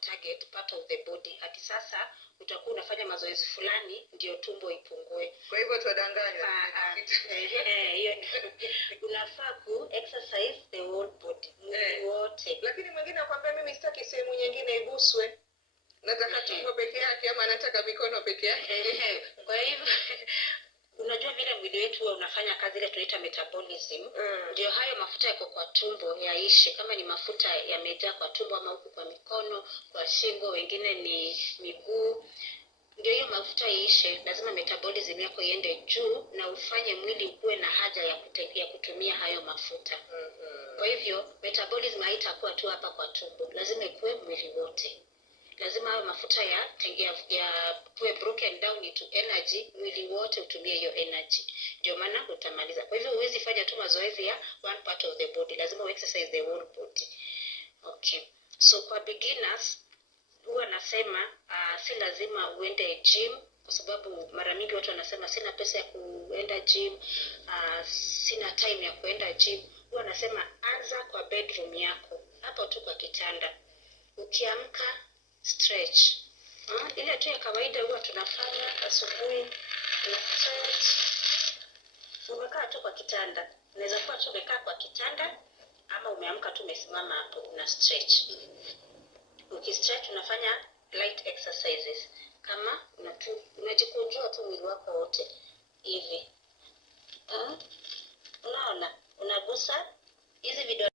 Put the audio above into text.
target part of the body. Hadi sasa utakuwa unafanya mazoezi fulani ndio tumbo ipungue. Kwa hivyo tudanganywa. Hiyo unafaa ku exercise the whole body, mwili wote. Lakini mwingine akwambia mimi sitaki sehemu nyingine iguswe. Nataka tumbo peke yake ama nataka mikono peke yake. Kwa hivyo unajua vile mwili wetu unafanya kazi ile tunaita metabolism. Ndio hayo mafuta yako kwa tumbo yaishe. Kama ni mafuta yamejaa kwa tumbo ama huku kwa mikono, kwa shingo, wengine ni miguu, ndio hiyo mafuta iishe, lazima metabolism yako iende juu na ufanye mwili ukuwe na haja ya kutumia hayo mafuta. Kwa hivyo metabolism haitakuwa tu hapa kwa tumbo, lazima ikuwe mwili wote. Lazima hayo mafuta kuwe broken down into energy, mwili wote utumie hiyo energy. Ndio maana utamaliza. Kwa hivyo huwezi fanya tu mazoezi ya one part of the body, lazima exercise the whole body. Okay. So kwa beginners huwa nasema si lazima uende gym, kwa sababu mara mingi watu wanasema sina pesa ya kuenda gym, sina time ya kuenda gym. Huwa nasema anza kwa bedroom yako, hapo tu kwa kitanda. Ukiamka stretch. Ile tu ya kawaida huwa tunafanya asubuhi, stretch. Umekaa tu kwa kitanda. Unaweza kuwa tu umekaa kwa kitanda ama umeamka tu umesimama hapo una stretch. Ukistretch unafanya light exercises. Kama unajikunjua tu mwili wako wote hivi. Unaona? Unagusa hizi vidole